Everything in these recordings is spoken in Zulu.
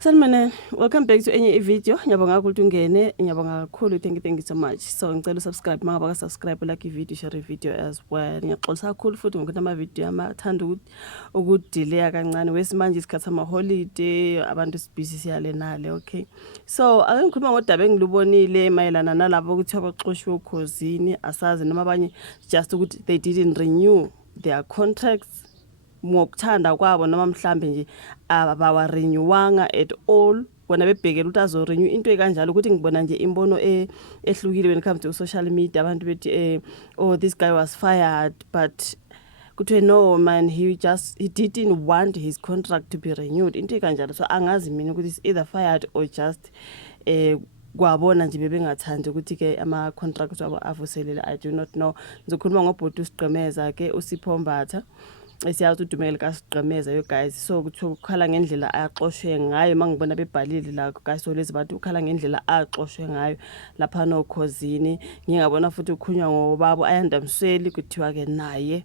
Sanibonani, welcome back to enye video. Ngiyabonga ukuthi ungene, ngiyabonga kakhulu. Thank you so much. So ngicela subscribe mangaba ka subscribe like video, share video as well. Ngiyaxolisa kakhulu futhi ngokuthi ama video amathanda ukudelay kancane wesimanje isikhathi ama holiday abantu busy siyale nale, okay. So ake ngikhuluma ngodaba engilubonile mayelana nalabo ukuthi abaxoshwe ukhosini asazi noma abanye just ukuthi they didn't renew their contracts. Ngokuthanda kwabo noma mhlambe nje abawarenewanga at all bona bebhekela ukuthi azorenew into ekanjalo ukuthi ngibona nje imbono ehlukile when it comes to social media abantu bethi oh this guy was fired but kuthiwe no man he didn't want his contract to be renewed into ekanjalo. So angazi mina ukuthi is either fired or just kwabona nje bebengathandi ukuthi ke ama contracts wabo avuselele. I do not know. Ngizokhuluma ngobhuti uSigqemeza ke uSiphombatha esiyazi udumele kaSigqemeza yo guys. So kuthi ukhala ngendlela ayaxoshwe ngayo mangibona bebhalile la guys, so lezi bantu ukhala ngendlela axoshwe ngayo lapha nokhosini. Ngiyabona futhi ukhunywa ngobabo ayandamsweli kuthiwa ke naye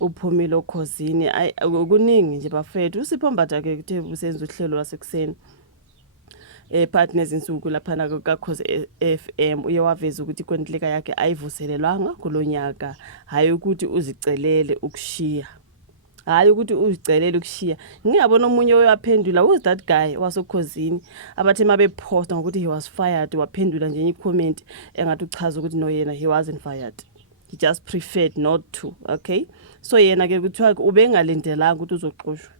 uphumile okhosini. Kuningi nje bafethu. uSiphombatha ke kuthe usenza uhlelo lasekuseni partners insuku lapha na kaKhosi FM uye waveza ukuthi kontileka yakhe ayivuselelwanga kulonyaka, hayi ukuthi uzicelele ukushiya, hayi ukuthi uzicelele ukushiya. Ngiyabona omunye oyaphendula, who's that guy wasokhosini abathi mabe post ngokuthi he was fired, waphendula nje i-comment engathi uchaza ukuthi no yena he wasn't fired, he just preferred not to. Okay, so yena ke kuthiwa ubengalindelanga ukuthi uzoxoshwa.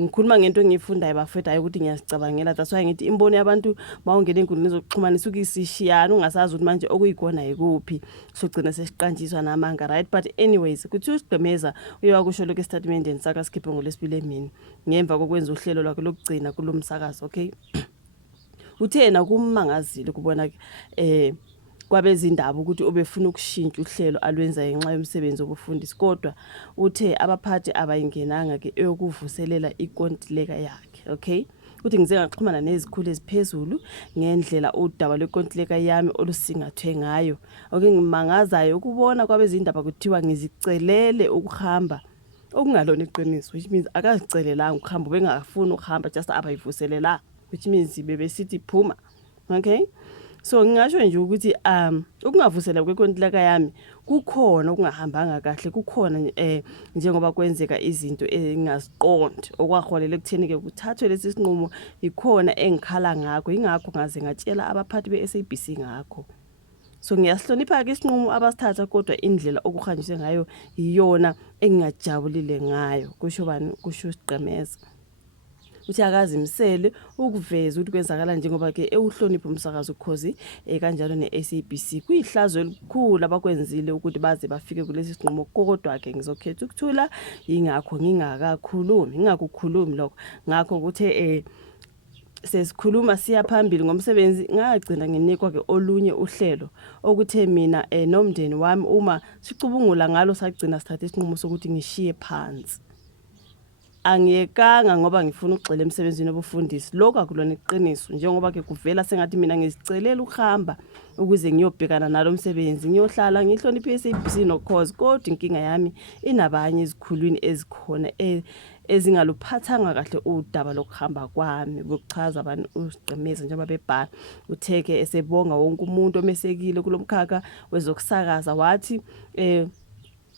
Ngikhuluma ngento engiyifundayo bafethu, hayi ukuthi ngiyasicabangela. That's why ngithi imboni yabantu mawungena enkundleni zokuxhumana isukisishiyana ungasazi ukuthi manje okuyikona yikuphi, sogcina sesiqanjiswa namanga, right? But anyways kuthi uSigqemeza uyakusho lokho estatementeni saka Skipho ngoLwesibili emini ngemva kokwenza uhlelo lwakhe lokugcina kulomsakazo. Okay, uthena kummangazile kubona kwabezindaba ukuthi ubefuna ukushintsha uhlelo alwenza ngenxa yomsebenzi wokufundisa, kodwa uthe abaphathi abayingenanga ke eyokuvuselela ikontileka yakhe. Okay, uthi ngize ngaxhumana nezikhulu eziphezulu ngendlela udaba lwekontileka yami olusingathwe ngayo. Okay, ngimangazayo ukubona kwabezindaba kuthiwa ngizicelele ukuhamba okungalona iqiniso, which means akazicelelanga ukuhamba, bengafuni ukuhamba, just abayivuselela, which means bebesithi phuma. Okay, so ngingasho nje ukuthi ukungavusela kwekontileka yami kukhona okungahambanga kahle, kukhona njengoba kwenzeka izinto engaziqondi okwaholela ekutheni ke kuthathwe lesi sinqumo. Ikhona engikhala ngakho, ingakho ngaze ngatshela abaphathi beSABC ngakho. So ngiyasihlonipha ke isinqumo abasithatha, kodwa indlela okuhanjiswe ngayo iyona engingajabulile ngayo. Kusho bani? Kusho uSigqemeza. Uthi akazimisele ukuveza ukuthi kwenzakala njengoba ke ewuhlonipha umsakazo ukhozi kanjalo neSABC kuyihlazo elikhulu abakwenzile ukuthi baze bafike kulesi sinqumo, kodwa ke ngizokhetha ukuthula, ingakho ngingakukhulumi lokho. Ngakho kuthe sesikhuluma siya phambili ngomsebenzi, ngagcina nginikwa ke olunye uhlelo okuthe mina nomndeni wami uma sicubungula ngalo sagcina sithatha isinqumo sokuthi ngishiye phansi. Angiyekanga ngoba ngifuna ukugxila emsebenzini wobufundisi. Lokho akulona iqiniso, njengoba ke kuvela sengathi mina ngizicelela ukuhamba ukuze ngiyobhekana nalo msebenzi, ngiyohlala ngihloniphe iSABC nokhozi, kodwa inkinga yami inabanye izikhulwini ezikhona ezingaluphathanga kahle udaba lokuhamba kwami. Ukuchaza abantu uSigqemeza njengoba bebhala utheke esebonga wonke umuntu omesekile kulomkhakha wezokusakaza, wathi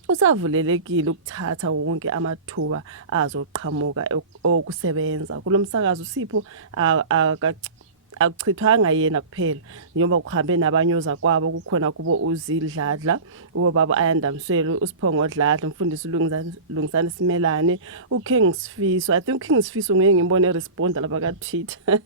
usavulelekile ukuthatha wonke amathuba azoqhamuka okusebenza kulomsakazo. uSipho akuchithwanga yena kuphela, njengoba kuhambe nabanyoza kwabo, kukhona kubo uZidladla, ubaba ayandamswele, uSiphongo Dladla, umfundisi uLungisani Simelane, uKing Sifiso. I think King Sifiso ngeke ngimbone responda lapha kaTwitter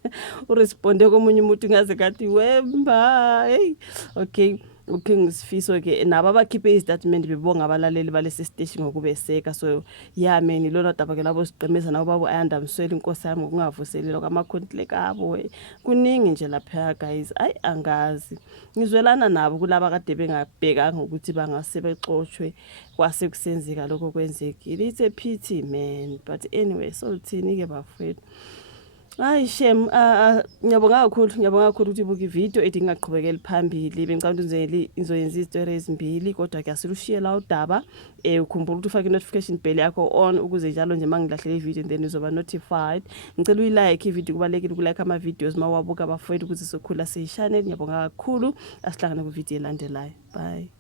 uresponde komunye umuntu ngaze kathi wemba. Hey, okay, uKing Sifiso ke nabo abakhiphe istatement bebonga abalaleli balesi station ngokubeseka. So yami nilona daba ke labo Sigqemeza nabo babo ayandamswele inkosi yami ngokungavuselelwa kwamakontileka abo. Kuningi nje lapha guys, angazi ngizwelana nabo kulaba kade bengabhekanga ukuthi bangase bexoshwe kwase kusenzeka lokho kwenzekile. It's a pity man, but anyway, so thini ke bafethu Hayi Shem, ngiyabonga kakhulu ukuthi ubuka ivideo edinga qhubekela phambili. Bengicabanga ukuthi ngizoyenza izitori ezimbili kodwa ke asilushiye la udaba. Ukhumbula ukuthi ufake notification bell yakho on ukuze njalo nje mangilahlela ivideo then uzoba notified. Ngicela uyilike ivideo, kubalekile ukulike ama videos mawabuka bafowethu ukuthi sokhula siyishane. Ngiyabonga kakhulu. Asihlangane ku video elandelayo. Bye.